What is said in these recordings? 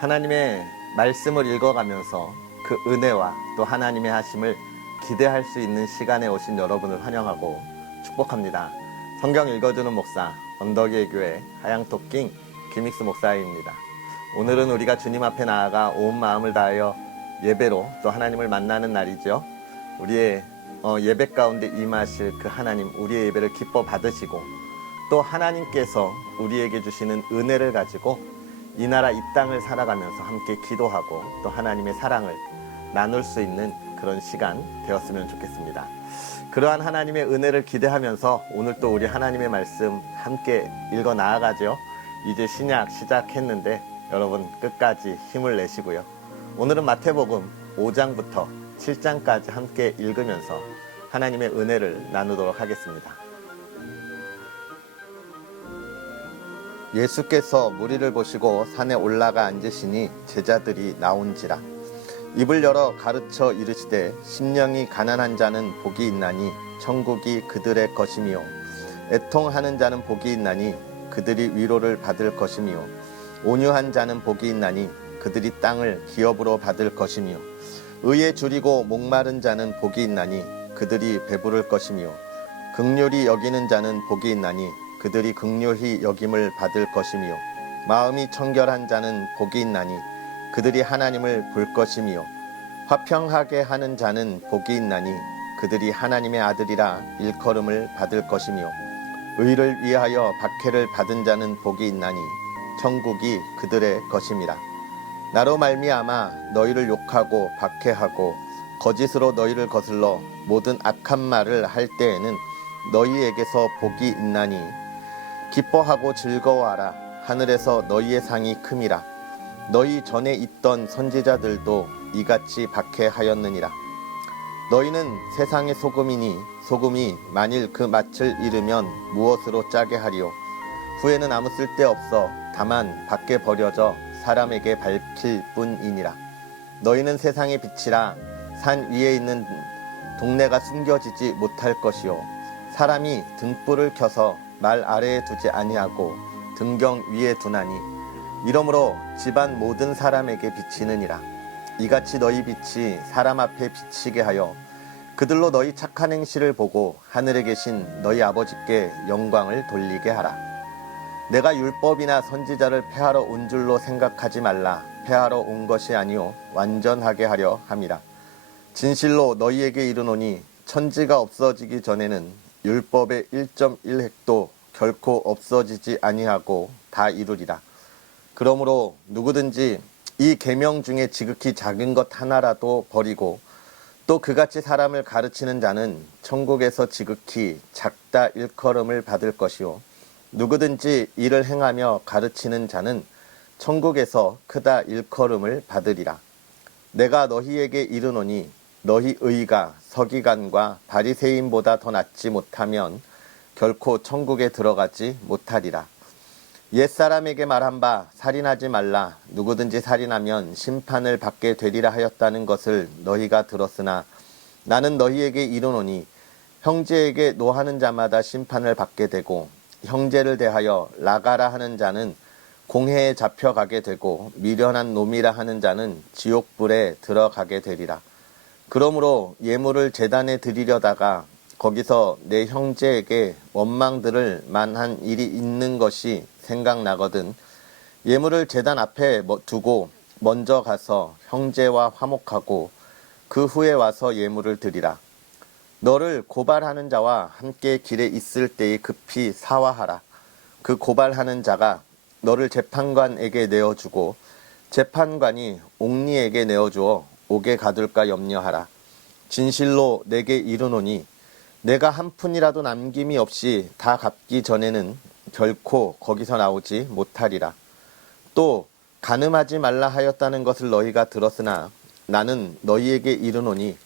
하나님의 말씀을 읽어가면서 그 은혜와 또 하나님의 하심을 기대할 수 있는 시간에 오신 여러분을 환영하고 축복합니다. 성경 읽어주는 목사 언덕의 교회 하양토킹 김익수 목사입니다. 오늘은 우리가 주님 앞에 나아가 온 마음을 다하여 예배로 또 하나님을 만나는 날이죠. 우리의 예배 가운데 임하실 그 하나님, 우리의 예배를 기뻐 받으시고 또 하나님께서 우리에게 주시는 은혜를 가지고 이 나라 이 땅을 살아가면서 함께 기도하고 또 하나님의 사랑을 나눌 수 있는 그런 시간 되었으면 좋겠습니다. 그러한 하나님의 은혜를 기대하면서 오늘 또 우리 하나님의 말씀 함께 읽어 나아가죠. 이제 신약 시작했는데 여러분 끝까지 힘을 내시고요. 오늘은 마태복음 5장부터 7장까지 함께 읽으면서 하나님의 은혜를 나누도록 하겠습니다. 예수께서 무리를 보시고 산에 올라가 앉으시니 제자들이 나온지라. 입을 열어 가르쳐 이르시되 심령이 가난한 자는 복이 있나니 천국이 그들의 것이미요. 애통하는 자는 복이 있나니 그들이 위로를 받을 것이미요. 온유한 자는 복이 있나니 그들이 땅을 기업으로 받을 것이미요. 의에 줄이고 목마른 자는 복이 있나니 그들이 배부를 것이미요. 긍휼히 여기는 자는 복이 있나니 그들이 긍휼히 여김을 받을 것이미요. 마음이 청결한 자는 복이 있나니 그들이 하나님을 볼 것이미요. 화평하게 하는 자는 복이 있나니 그들이 하나님의 아들이라 일컬음을 받을 것이미요. 의를 위하여 박해를 받은 자는 복이 있나니 천국이 그들의 것임이라. 나로 말미암아 너희를 욕하고 박해하고 거짓으로 너희를 거슬러 모든 악한 말을 할 때에는 너희에게서 복이 있나니 기뻐하고 즐거워하라. 하늘에서 너희의 상이 큼이라. 너희 전에 있던 선지자들도 이같이 박해하였느니라. 너희는 세상의 소금이니 소금이 만일 그 맛을 잃으면 무엇으로 짜게 하리요. 후에는 아무 쓸데없어 다만 밖에 버려져 사람에게 밝힐 뿐이니라. 너희는 세상의 빛이라. 산 위에 있는 동네가 숨겨지지 못할 것이요. 사람이 등불을 켜서 말 아래에 두지 아니하고 등경 위에 두나니 이러므로 집안 모든 사람에게 비치느니라. 이같이 너희 빛이 사람 앞에 비치게 하여 그들로 너희 착한 행실을 보고 하늘에 계신 너희 아버지께 영광을 돌리게 하라. 내가 율법이나 선지자를 폐하러 온 줄로 생각하지 말라. 폐하러 온 것이 아니요 완전하게 하려 함이라. 진실로 너희에게 이르노니 천지가 없어지기 전에는 율법의 1.1획도 결코 없어지지 아니하고 다 이루리라. 그러므로 누구든지 이 계명 중에 지극히 작은 것 하나라도 버리고 또 그같이 사람을 가르치는 자는 천국에서 지극히 작다 일컬음을 받을 것이요. 누구든지 이를 행하며 가르치는 자는 천국에서 크다 일컬음을 받으리라. 내가 너희에게 이르노니 너희 의가 서기관과 바리새인보다 더 낫지 못하면 결코 천국에 들어가지 못하리라. 옛사람에게 말한 바 살인하지 말라. 누구든지 살인하면 심판을 받게 되리라 하였다는 것을 너희가 들었으나 나는 너희에게 이르노니 형제에게 노하는 자마다 심판을 받게 되고 형제를 대하여 나가라 하는 자는 공회에 잡혀가게 되고 미련한 놈이라 하는 자는 지옥불에 들어가게 되리라. 그러므로 예물을 제단에 드리려다가 거기서 내 형제에게 원망 들을 만한 일이 있는 것이 생각나거든 예물을 제단 앞에 두고 먼저 가서 형제와 화목하고 그 후에 와서 예물을 드리라. 너를 고발하는 자와 함께 길에 있을 때에 급히 사화하라. 그 고발하는 자가 너를 재판관에게 내어주고 재판관이 옥리에게 내어주어 옥에 가둘까 염려하라. 진실로 내게 이르노니 내가 한 푼이라도 남김이 없이 다 갚기 전에는 결코 거기서 나오지 못하리라. 또 간음하지 말라 하였다는 것을 너희가 들었으나 나는 너희에게 이르노니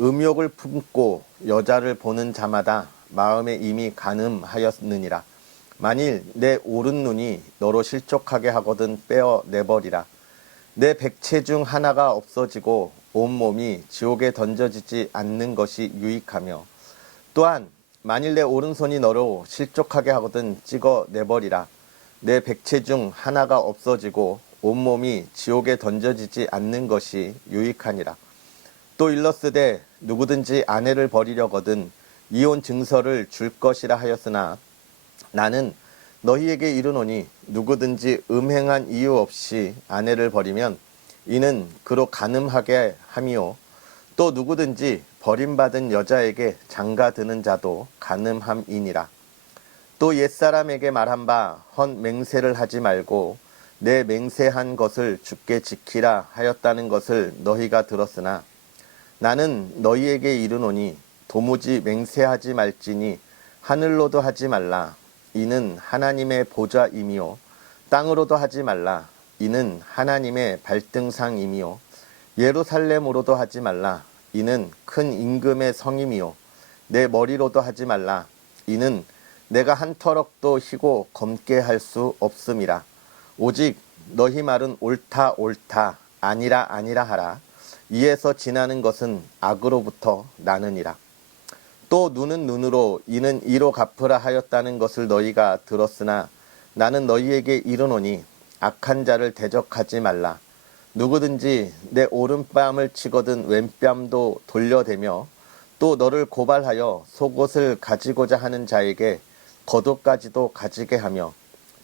음욕을 품고 여자를 보는 자마다 마음에 이미 간음하였느니라. 만일 내 오른 눈이 너로 실족하게 하거든 빼어 내버리라. 내 백체 중 하나가 없어지고 온몸이 지옥에 던져지지 않는 것이 유익하며 또한 만일 내 오른손이 너로 실족하게 하거든 찍어 내버리라. 내 백체 중 하나가 없어지고 온몸이 지옥에 던져지지 않는 것이 유익하니라. 또 일렀으되 누구든지 아내를 버리려거든 이혼 증서를 줄 것이라 하였으나 나는 너희에게 이르노니 누구든지 음행한 이유 없이 아내를 버리면 이는 그로 간음하게 함이요 또 누구든지 버림받은 여자에게 장가드는 자도 간음함이니라. 또 옛사람에게 말한 바 헛 맹세를 하지 말고 내 맹세한 것을 주께 지키라 하였다는 것을 너희가 들었으나 나는 너희에게 이르노니 도무지 맹세하지 말지니 하늘로도 하지 말라. 이는 하나님의 보좌임이요 땅으로도 하지 말라. 이는 하나님의 발등상임이요 예루살렘으로도 하지 말라. 이는 큰 임금의 성임이요 내 머리로도 하지 말라. 이는 내가 한 터럭도 희고 검게 할 수 없음이라. 오직 너희 말은 옳다 옳다 아니라 아니라 하라. 이에서 지나는 것은 악으로부터 나느니라. 또 눈은 눈으로 이는 이로 갚으라 하였다는 것을 너희가 들었으나 나는 너희에게 이르노니 악한 자를 대적하지 말라. 누구든지 내 오른뺨을 치거든 왼뺨도 돌려대며 또 너를 고발하여 속옷을 가지고자 하는 자에게 겉옷까지도 가지게 하며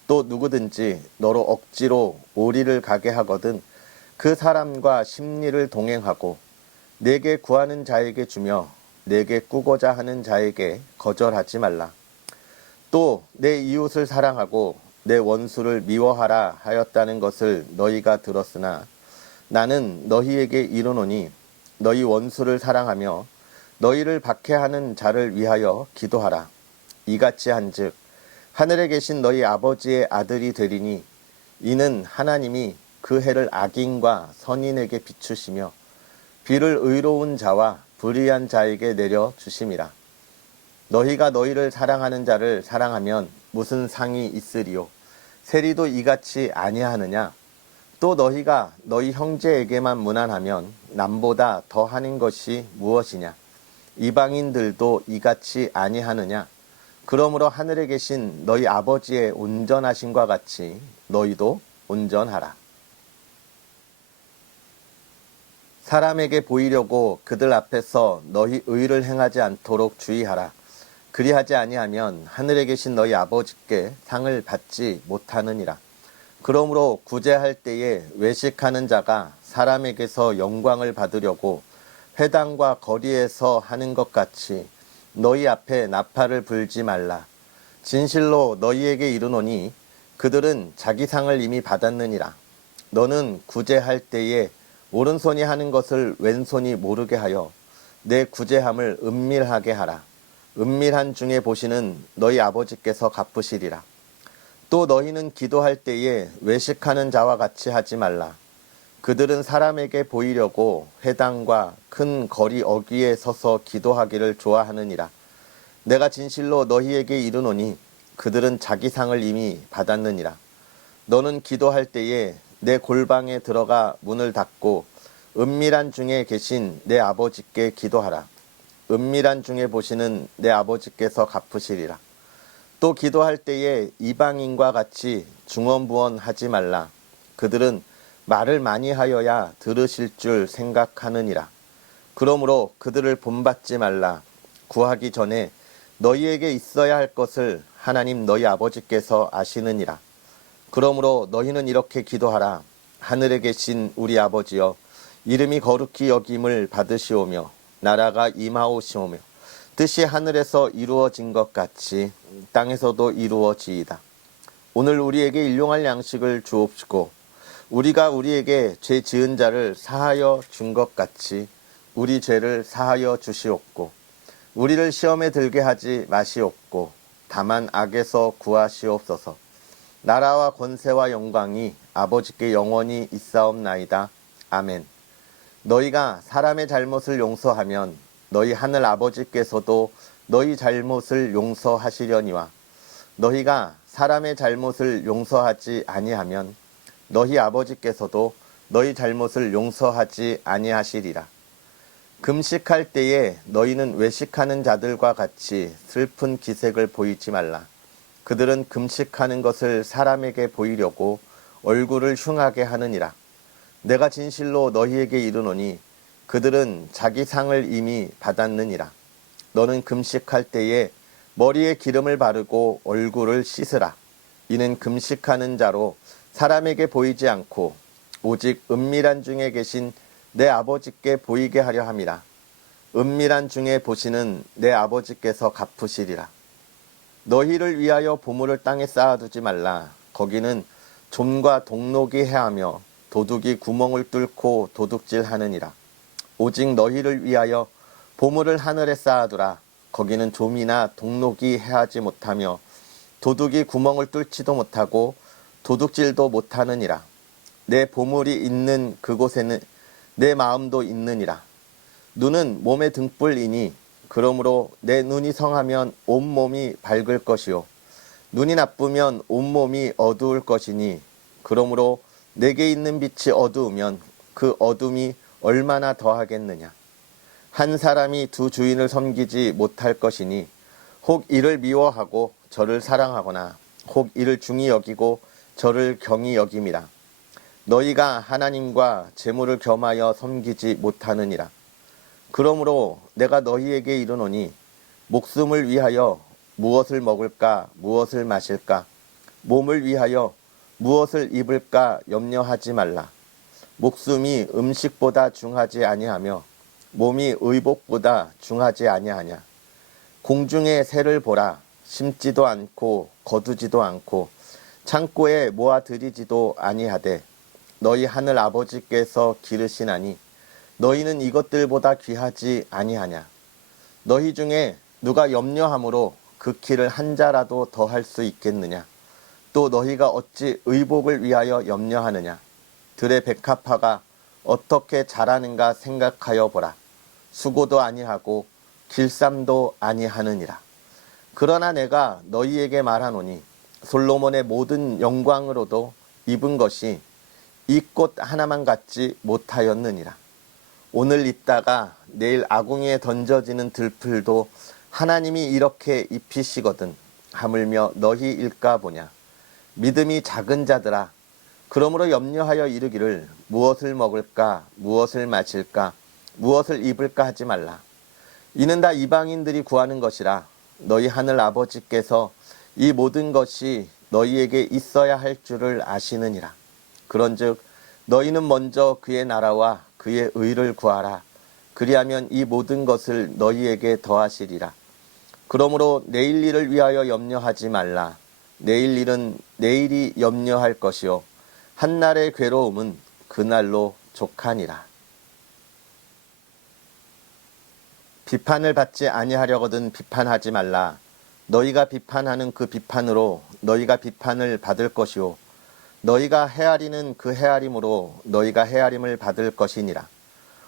또 누구든지 너로 억지로 오리를 가게 하거든 그 사람과 심리를 동행하고 내게 구하는 자에게 주며 내게 꾸고자 하는 자에게 거절하지 말라. 또 내 이웃을 사랑하고 내 원수를 미워하라 하였다는 것을 너희가 들었으나 나는 너희에게 이르노니 너희 원수를 사랑하며 너희를 박해하는 자를 위하여 기도하라. 이같이 한즉 하늘에 계신 너희 아버지의 아들이 되리니 이는 하나님이 그 해를 악인과 선인에게 비추시며 비를 의로운 자와 불의한 자에게 내려 주심이라. 너희가 너희를 사랑하는 자를 사랑하면 무슨 상이 있으리요? 세리도 이같이 아니하느냐? 또 너희가 너희 형제에게만 무난하면 남보다 더 하는 것이 무엇이냐? 이방인들도 이같이 아니하느냐? 그러므로 하늘에 계신 너희 아버지의 온전하심과 같이 너희도 온전하라. 사람에게 보이려고 그들 앞에서 너희 의를 행하지 않도록 주의하라. 그리하지 아니하면 하늘에 계신 너희 아버지께 상을 받지 못하느니라. 그러므로 구제할 때에 외식하는 자가 사람에게서 영광을 받으려고 회당과 거리에서 하는 것 같이 너희 앞에 나팔을 불지 말라. 진실로 너희에게 이르노니 그들은 자기 상을 이미 받았느니라. 너는 구제할 때에 오른손이 하는 것을 왼손이 모르게 하여 내 구제함을 은밀하게 하라. 은밀한 중에 보시는 너희 아버지께서 갚으시리라. 또 너희는 기도할 때에 외식하는 자와 같이 하지 말라. 그들은 사람에게 보이려고 회당과 큰 거리 어귀에 서서 기도하기를 좋아하느니라. 내가 진실로 너희에게 이르노니 그들은 자기 상을 이미 받았느니라. 너는 기도할 때에 내 골방에 들어가 문을 닫고 은밀한 중에 계신 내 아버지께 기도하라. 은밀한 중에 보시는 내 아버지께서 갚으시리라. 또 기도할 때에 이방인과 같이 중언부언하지 말라. 그들은 말을 많이 하여야 들으실 줄 생각하느니라. 그러므로 그들을 본받지 말라. 구하기 전에 너희에게 있어야 할 것을 하나님 너희 아버지께서 아시느니라. 그러므로 너희는 이렇게 기도하라. 하늘에 계신 우리 아버지여, 이름이 거룩히 여김을 받으시오며 나라가 임하오시오며 뜻이 하늘에서 이루어진 것 같이 땅에서도 이루어지이다. 오늘 우리에게 일용할 양식을 주옵시고 우리가 우리에게 죄 지은 자를 사하여 준 것 같이 우리 죄를 사하여 주시옵고 우리를 시험에 들게 하지 마시옵고 다만 악에서 구하시옵소서. 나라와 권세와 영광이 아버지께 영원히 있사옵나이다. 아멘. 너희가 사람의 잘못을 용서하면 너희 하늘 아버지께서도 너희 잘못을 용서하시려니와 너희가 사람의 잘못을 용서하지 아니하면 너희 아버지께서도 너희 잘못을 용서하지 아니하시리라. 금식할 때에 너희는 외식하는 자들과 같이 슬픈 기색을 보이지 말라. 그들은 금식하는 것을 사람에게 보이려고 얼굴을 흉하게 하느니라. 내가 진실로 너희에게 이르노니 그들은 자기 상을 이미 받았느니라. 너는 금식할 때에 머리에 기름을 바르고 얼굴을 씻으라. 이는 금식하는 자로 사람에게 보이지 않고 오직 은밀한 중에 계신 내 아버지께 보이게 하려 함이라. 은밀한 중에 보시는 내 아버지께서 갚으시리라. 너희를 위하여 보물을 땅에 쌓아두지 말라. 거기는 좀과 동록이 해하며 도둑이 구멍을 뚫고 도둑질하느니라. 오직 너희를 위하여 보물을 하늘에 쌓아두라. 거기는 좀이나 동록이 해하지 못하며 도둑이 구멍을 뚫지도 못하고 도둑질도 못하느니라. 내 보물이 있는 그곳에는 내 마음도 있느니라. 눈은 몸의 등불이니 그러므로 내 눈이 성하면 온몸이 밝을 것이요 눈이 나쁘면 온몸이 어두울 것이니 그러므로 내게 있는 빛이 어두우면 그 어둠이 얼마나 더하겠느냐. 한 사람이 두 주인을 섬기지 못할 것이니 혹 이를 미워하고 저를 사랑하거나 혹 이를 중히 여기고 저를 경히 여김이라. 너희가 하나님과 재물을 겸하여 섬기지 못하느니라. 그러므로 내가 너희에게 이르노니 목숨을 위하여 무엇을 먹을까 무엇을 마실까 몸을 위하여 무엇을 입을까 염려하지 말라. 목숨이 음식보다 중하지 아니하며 몸이 의복보다 중하지 아니하냐. 공중의 새를 보라. 심지도 않고 거두지도 않고 창고에 모아들이지도 아니하되 너희 하늘 아버지께서 기르시나니 너희는 이것들보다 귀하지 아니하냐. 너희 중에 누가 염려함으로 그 키를 한 자라도 더할 수 있겠느냐. 또 너희가 어찌 의복을 위하여 염려하느냐. 들의 백합화가 어떻게 자라는가 생각하여 보라. 수고도 아니하고 길쌈도 아니하느니라. 그러나 내가 너희에게 말하노니 솔로몬의 모든 영광으로도 입은 것이 이 꽃 하나만 갖지 못하였느니라. 오늘 있다가 내일 아궁이에 던져지는 들풀도 하나님이 이렇게 입히시거든 하물며 너희일까 보냐. 믿음이 작은 자들아, 그러므로 염려하여 이르기를 무엇을 먹을까 무엇을 마실까 무엇을 입을까 하지 말라. 이는 다 이방인들이 구하는 것이라. 너희 하늘 아버지께서 이 모든 것이 너희에게 있어야 할 줄을 아시느니라. 그런즉 너희는 먼저 그의 나라와 그의 의를 구하라. 그리하면 이 모든 것을 너희에게 더하시리라. 그러므로 내일 일을 위하여 염려하지 말라. 내일 일은 내일이 염려할 것이요 한날의 괴로움은 그날로 족하니라. 비판을 받지 아니하려거든 비판하지 말라. 너희가 비판하는 그 비판으로 너희가 비판을 받을 것이요 너희가 헤아리는 그 헤아림으로 너희가 헤아림을 받을 것이니라.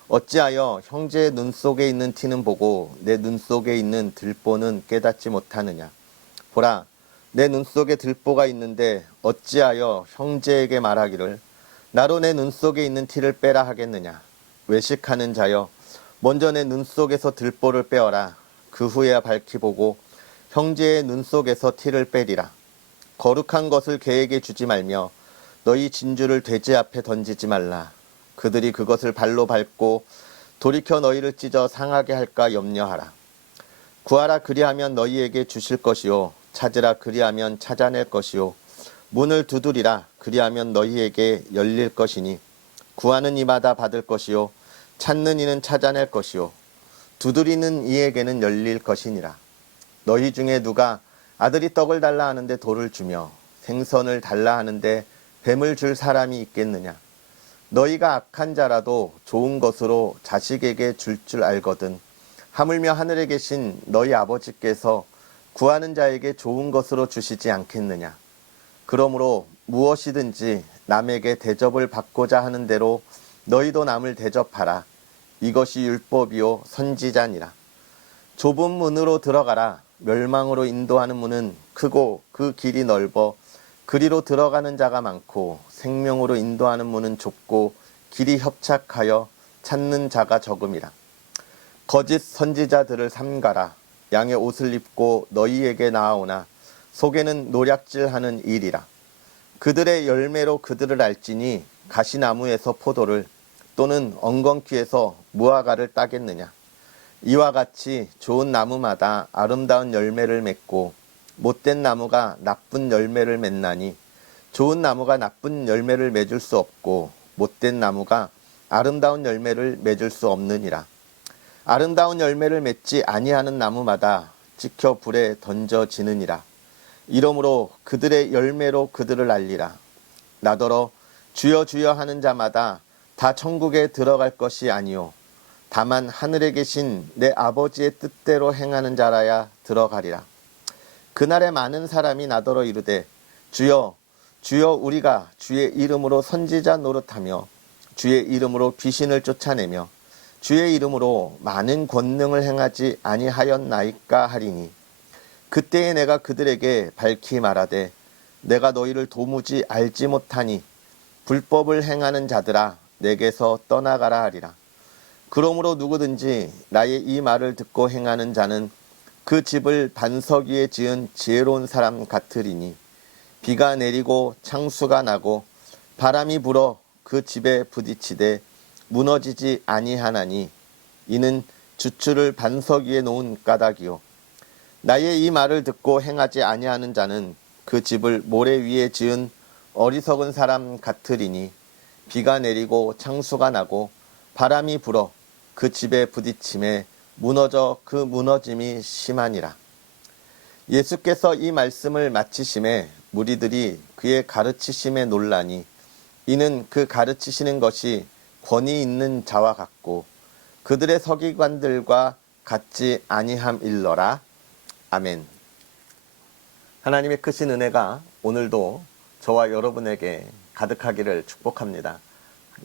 어찌하여 형제의 눈 속에 있는 티는 보고 내 눈 속에 있는 들보는 깨닫지 못하느냐. 보라, 내 눈 속에 들보가 있는데 어찌하여 형제에게 말하기를 나로 내 눈 속에 있는 티를 빼라 하겠느냐. 외식하는 자여, 먼저 내 눈 속에서 들보를 빼어라. 그 후에야 밝히 보고 형제의 눈 속에서 티를 빼리라. 거룩한 것을 개에게 주지 말며 너희 진주를 돼지 앞에 던지지 말라. 그들이 그것을 발로 밟고 돌이켜 너희를 찢어 상하게 할까 염려하라. 구하라 그리하면 너희에게 주실 것이요 찾으라 그리하면 찾아낼 것이요 문을 두드리라 그리하면 너희에게 열릴 것이니 구하는 이마다 받을 것이요 찾는 이는 찾아낼 것이요 두드리는 이에게는 열릴 것이니라. 너희 중에 누가 아들이 떡을 달라 하는데 돌을 주며 생선을 달라 하는데 뱀을 줄 사람이 있겠느냐. 너희가 악한 자라도 좋은 것으로 자식에게 줄 줄 알거든 하물며 하늘에 계신 너희 아버지께서 구하는 자에게 좋은 것으로 주시지 않겠느냐. 그러므로 무엇이든지 남에게 대접을 받고자 하는 대로 너희도 남을 대접하라. 이것이 율법이요 선지자니라. 좁은 문으로 들어가라. 멸망으로 인도하는 문은 크고 그 길이 넓어 그리로 들어가는 자가 많고 생명으로 인도하는 문은 좁고 길이 협착하여 찾는 자가 적음이라. 거짓 선지자들을 삼가라. 양의 옷을 입고 너희에게 나아오나 속에는 노략질하는 일이라. 그들의 열매로 그들을 알지니 가시나무에서 포도를 또는 엉겅퀴에서 무화과를 따겠느냐. 이와 같이 좋은 나무마다 아름다운 열매를 맺고 못된 나무가 나쁜 열매를 맺나니 좋은 나무가 나쁜 열매를 맺을 수 없고 못된 나무가 아름다운 열매를 맺을 수 없느니라. 아름다운 열매를 맺지 아니하는 나무마다 찍혀 불에 던져지느니라. 이러므로 그들의 열매로 그들을 알리라. 나더러 주여 주여 하는 자마다 다 천국에 들어갈 것이 아니요 다만 하늘에 계신 내 아버지의 뜻대로 행하는 자라야 들어가리라. 그날에 많은 사람이 나더러 이르되 주여 주여 우리가 주의 이름으로 선지자 노릇하며 주의 이름으로 귀신을 쫓아내며 주의 이름으로 많은 권능을 행하지 아니하였나이까 하리니 그때에 내가 그들에게 밝히 말하되 내가 너희를 도무지 알지 못하니 불법을 행하는 자들아 내게서 떠나가라 하리라. 그러므로 누구든지 나의 이 말을 듣고 행하는 자는 그 집을 반석 위에 지은 지혜로운 사람 같으리니 비가 내리고 창수가 나고 바람이 불어 그 집에 부딪히되 무너지지 아니하나니 이는 주추를 반석 위에 놓은 까닭이요 나의 이 말을 듣고 행하지 아니하는 자는 그 집을 모래 위에 지은 어리석은 사람 같으리니 비가 내리고 창수가 나고 바람이 불어 그 집에 부딪힘에 무너져 그 무너짐이 심하니라. 예수께서 이 말씀을 마치심에 무리들이 그의 가르치심에 놀라니 이는 그 가르치시는 것이 권위 있는 자와 같고 그들의 서기관들과 같지 아니함일러라. 아멘. 하나님의 크신 은혜가 오늘도 저와 여러분에게 가득하기를 축복합니다.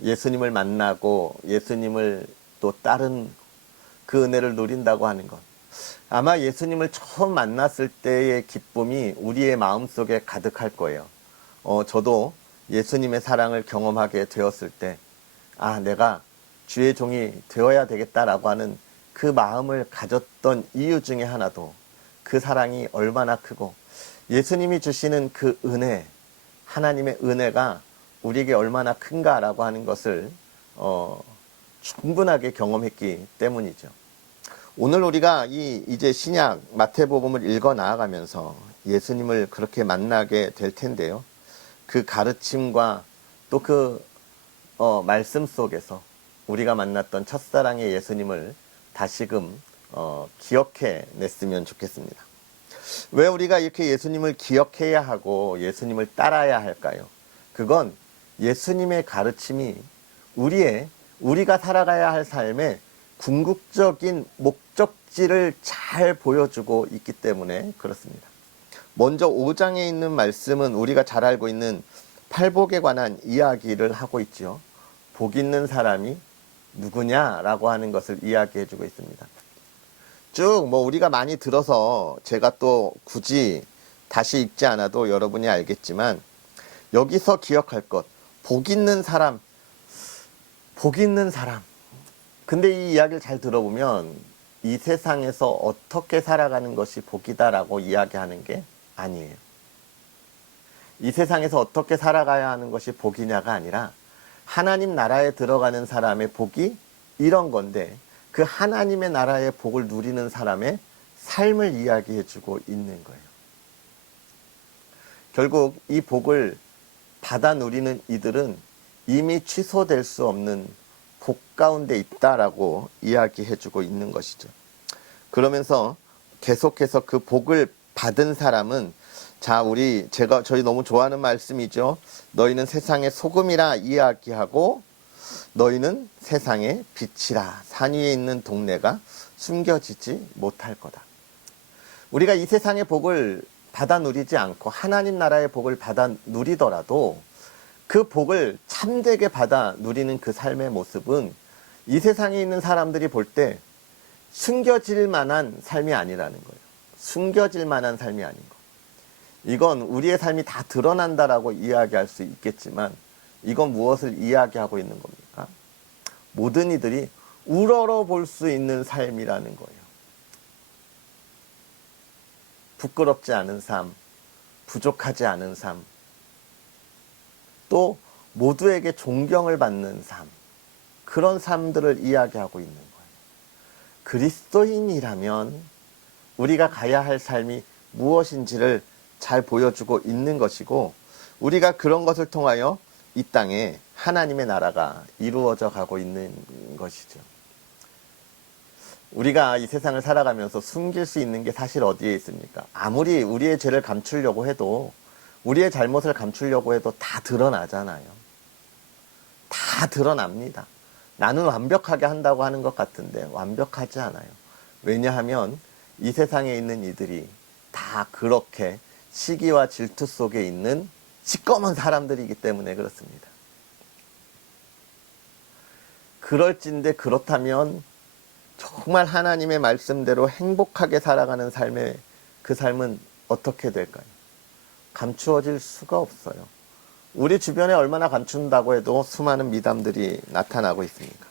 예수님을 만나고 예수님을 또 따른 그 은혜를 누린다고 하는 것. 아마 예수님을 처음 만났을 때의 기쁨이 우리의 마음속에 가득할 거예요. 저도 예수님의 사랑을 경험하게 되었을 때 내가 주의 종이 되어야 되겠다라고 하는 그 마음을 가졌던 이유 중에 하나도 그 사랑이 얼마나 크고 예수님이 주시는 그 은혜, 하나님의 은혜가 우리에게 얼마나 큰가라고 하는 것을 충분하게 경험했기 때문이죠. 오늘 우리가 이제 신약 마태복음을 읽어 나아가면서 예수님을 그렇게 만나게 될 텐데요. 그 가르침과 또 그 말씀 속에서 우리가 만났던 첫사랑의 예수님을 다시금 기억해 냈으면 좋겠습니다. 왜 우리가 이렇게 예수님을 기억해야 하고 예수님을 따라야 할까요? 그건 예수님의 가르침이 우리가 살아가야 할 삶의 궁극적인 목적지를 잘 보여주고 있기 때문에 그렇습니다. 먼저 5장에 있는 말씀은 우리가 잘 알고 있는 팔복에 관한 이야기를 하고 있죠. 복 있는 사람이 누구냐라고 하는 것을 이야기해 주고 있습니다. 쭉 우리가 많이 들어서 제가 또 굳이 다시 읽지 않아도 여러분이 알겠지만 여기서 기억할 것, 복 있는 사람. 근데 이 이야기를 잘 들어보면 이 세상에서 어떻게 살아가는 것이 복이다라고 이야기하는 게 아니에요. 이 세상에서 어떻게 살아가야 하는 것이 복이냐가 아니라 하나님 나라에 들어가는 사람의 복이 이런 건데 그 하나님의 나라의 복을 누리는 사람의 삶을 이야기해 주고 있는 거예요. 결국 이 복을 받아 누리는 이들은 이미 취소될 수 없는 복 가운데 있다라고 이야기해 주고 있는 것이죠. 그러면서 계속해서 그 복을 받은 사람은 저희 너무 좋아하는 말씀이죠. 너희는 세상의 소금이라 이야기하고 너희는 세상의 빛이라. 산 위에 있는 동네가 숨겨지지 못할 거다. 우리가 이 세상의 복을 받아 누리지 않고 하나님 나라의 복을 받아 누리더라도 그 복을 참되게 받아 누리는 그 삶의 모습은 이 세상에 있는 사람들이 볼 때 숨겨질 만한 삶이 아니라는 거예요. 숨겨질 만한 삶이 아닌 거. 이건 우리의 삶이 다 드러난다라고 이야기할 수 있겠지만 이건 무엇을 이야기하고 있는 겁니까? 모든 이들이 우러러 볼 수 있는 삶이라는 거예요. 부끄럽지 않은 삶, 부족하지 않은 삶, 또 모두에게 존경을 받는 삶, 그런 삶들을 이야기하고 있는 거예요. 그리스도인이라면 우리가 가야 할 삶이 무엇인지를 잘 보여주고 있는 것이고, 우리가 그런 것을 통하여 이 땅에 하나님의 나라가 이루어져 가고 있는 것이죠. 우리가 이 세상을 살아가면서 숨길 수 있는 게 사실 어디에 있습니까? 아무리 우리의 죄를 감추려고 해도, 우리의 잘못을 감추려고 해도 다 드러나잖아요. 다 드러납니다. 나는 완벽하게 한다고 하는 것 같은데 완벽하지 않아요. 왜냐하면 이 세상에 있는 이들이 다 그렇게 시기와 질투 속에 있는 시꺼먼 사람들이기 때문에 그렇습니다. 그럴진데, 그렇다면 정말 하나님의 말씀대로 행복하게 살아가는 삶의 그 삶은 어떻게 될까요? 감추어질 수가 없어요. 우리 주변에 얼마나 감춘다고 해도 수많은 미담들이 나타나고 있습니다.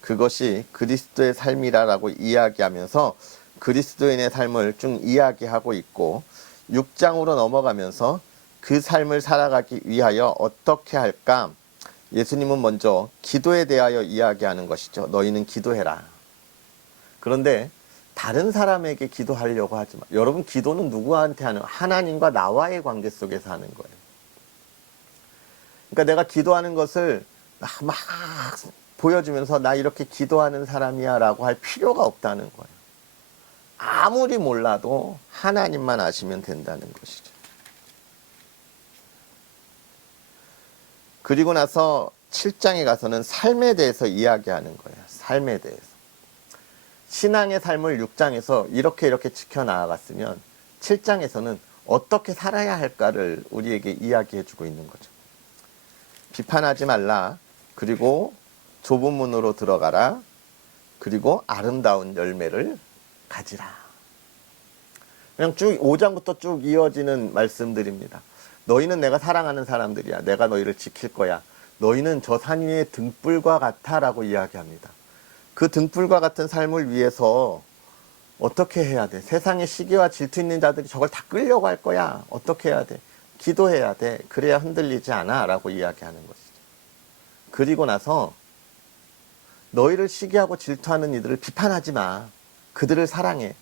그것이 그리스도의 삶이라고 이야기하면서 그리스도인의 삶을 쭉 이야기하고 있고, 6장으로 넘어가면서 그 삶을 살아가기 위하여 어떻게 할까? 예수님은 먼저 기도에 대하여 이야기하는 것이죠. 너희는 기도해라. 그런데 다른 사람에게 기도하려고 하지 마. 여러분, 기도는 누구한테 하는? 하나님과 나와의 관계 속에서 하는 거예요. 그러니까 내가 기도하는 것을 막 보여주면서 나 이렇게 기도하는 사람이야 라고 할 필요가 없다는 거예요. 아무리 몰라도 하나님만 아시면 된다는 것이죠. 그리고 나서 7장에 가서는 삶에 대해서 이야기하는 거예요. 삶에 대해서. 신앙의 삶을 6장에서 이렇게 지켜나갔으면 7장에서는 어떻게 살아야 할까를 우리에게 이야기해 주고 있는 거죠. 비판하지 말라. 그리고 좁은 문으로 들어가라. 그리고 아름다운 열매를 가지라. 그냥 쭉 5장부터 쭉 이어지는 말씀들입니다. 너희는 내가 사랑하는 사람들이야. 내가 너희를 지킬 거야. 너희는 저 산 위의 등불과 같아 라고 이야기합니다. 그 등불과 같은 삶을 위해서 어떻게 해야 돼? 세상에 시기와 질투 있는 자들이 저걸 다 끌려고 할 거야. 어떻게 해야 돼? 기도해야 돼. 그래야 흔들리지 않아 라고 이야기하는 것이죠. 그리고 나서 너희를 시기하고 질투하는 이들을 비판하지 마. 그들을 사랑해.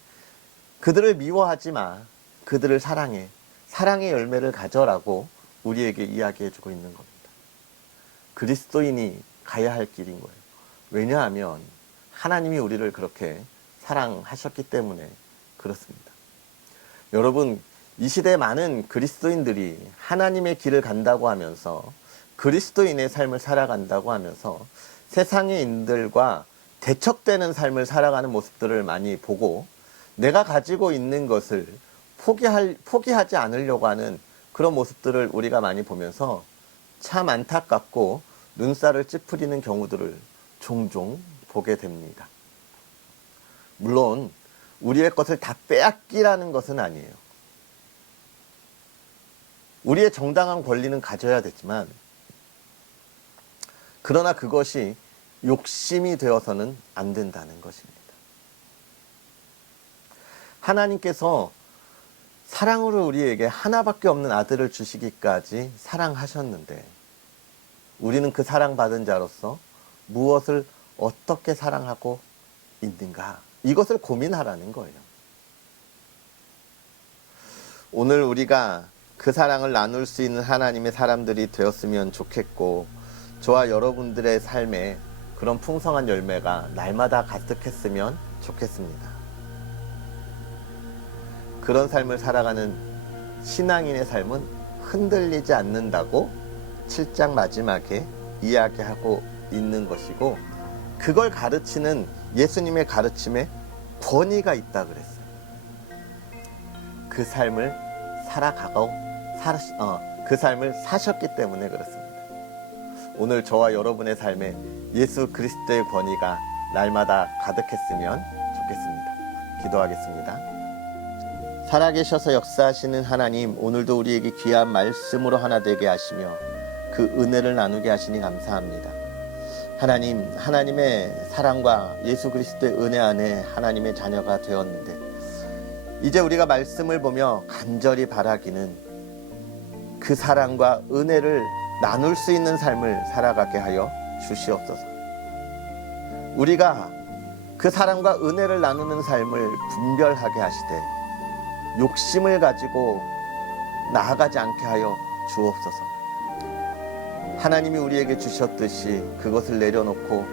그들을 미워하지 마. 그들을 사랑해. 사랑의 열매를 가져라고 우리에게 이야기해주고 있는 겁니다. 그리스도인이 가야 할 길인 거예요. 왜냐하면 하나님이 우리를 그렇게 사랑하셨기 때문에 그렇습니다. 여러분, 이 시대에 많은 그리스도인들이 하나님의 길을 간다고 하면서, 그리스도인의 삶을 살아간다고 하면서 세상의 인들과 대척되는 삶을 살아가는 모습들을 많이 보고, 내가 가지고 있는 것을 포기하지 않으려고 하는 그런 모습들을 우리가 많이 보면서 참 안타깝고 눈살을 찌푸리는 경우들을 종종 보게 됩니다. 물론 우리의 것을 다 빼앗기라는 것은 아니에요. 우리의 정당한 권리는 가져야 되지만, 그러나 그것이 욕심이 되어서는 안 된다는 것입니다. 하나님께서 사랑으로 우리에게 하나밖에 없는 아들을 주시기까지 사랑하셨는데, 우리는 그 사랑받은 자로서 무엇을 어떻게 사랑하고 있는가? 이것을 고민하라는 거예요. 오늘 우리가 그 사랑을 나눌 수 있는 하나님의 사람들이 되었으면 좋겠고, 저와 여러분들의 삶에 그런 풍성한 열매가 날마다 가득했으면 좋겠습니다. 그런 삶을 살아가는 신앙인의 삶은 흔들리지 않는다고 7장 마지막에 이야기하고 있는 것이고, 그걸 가르치는 예수님의 가르침에 권위가 있다 그랬어요. 그 삶을 그 삶을 사셨기 때문에 그렇습니다. 오늘 저와 여러분의 삶에 예수 그리스도의 권위가 날마다 가득했으면 좋겠습니다. 기도하겠습니다. 살아계셔서 역사하시는 하나님, 오늘도 우리에게 귀한 말씀으로 하나 되게 하시며 그 은혜를 나누게 하시니 감사합니다. 하나님, 하나님의 사랑과 예수 그리스도의 은혜 안에 하나님의 자녀가 되었는데, 이제 우리가 말씀을 보며 간절히 바라기는 그 사랑과 은혜를 나눌 수 있는 삶을 살아가게 하여 주시옵소서. 우리가 그 사랑과 은혜를 나누는 삶을 분별하게 하시되 욕심을 가지고 나아가지 않게 하여 주옵소서. 하나님이 우리에게 주셨듯이 그것을 내려놓고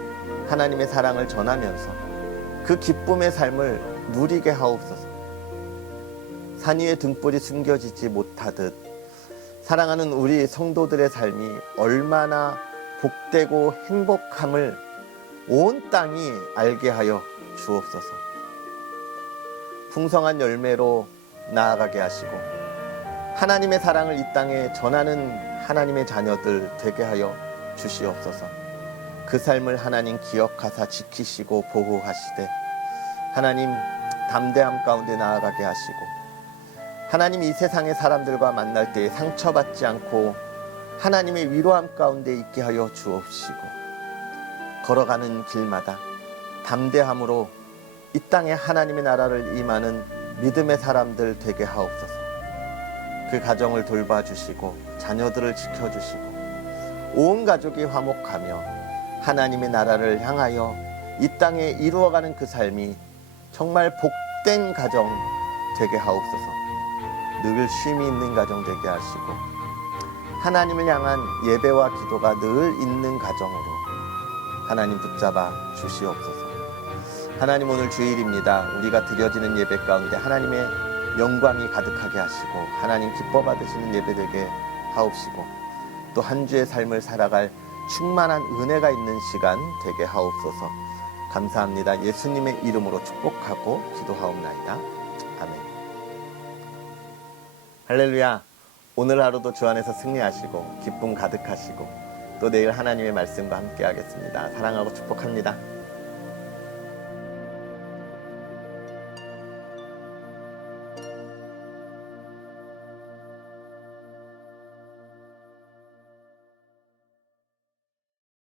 하나님의 사랑을 전하면서 그 기쁨의 삶을 누리게 하옵소서. 산 위에 등불이 숨겨지지 못하듯 사랑하는 우리 성도들의 삶이 얼마나 복되고 행복함을 온 땅이 알게 하여 주옵소서. 풍성한 열매로 나아가게 하시고 하나님의 사랑을 이 땅에 전하는 하나님의 자녀들 되게 하여 주시옵소서. 그 삶을 하나님 기억하사 지키시고 보호하시되 하나님 담대함 가운데 나아가게 하시고 하나님 이 세상의 사람들과 만날 때에 상처받지 않고 하나님의 위로함 가운데 있게 하여 주옵시고 걸어가는 길마다 담대함으로 이 땅에 하나님의 나라를 임하는 믿음의 사람들 되게 하옵소서. 그 가정을 돌봐주시고 자녀들을 지켜주시고 온 가족이 화목하며 하나님의 나라를 향하여 이 땅에 이루어가는 그 삶이 정말 복된 가정 되게 하옵소서. 늘 쉼이 있는 가정 되게 하시고 하나님을 향한 예배와 기도가 늘 있는 가정으로 하나님 붙잡아 주시옵소서. 하나님 오늘 주일입니다. 우리가 드려지는 예배 가운데 하나님의 영광이 가득하게 하시고 하나님 기뻐 받으시는 예배 되게 하옵시고 또 한 주의 삶을 살아갈 충만한 은혜가 있는 시간 되게 하옵소서. 감사합니다. 예수님의 이름으로 축복하고 기도하옵나이다. 아멘. 할렐루야. 오늘 하루도 주 안에서 승리하시고 기쁨 가득하시고 또 내일 하나님의 말씀과 함께 하겠습니다. 사랑하고 축복합니다.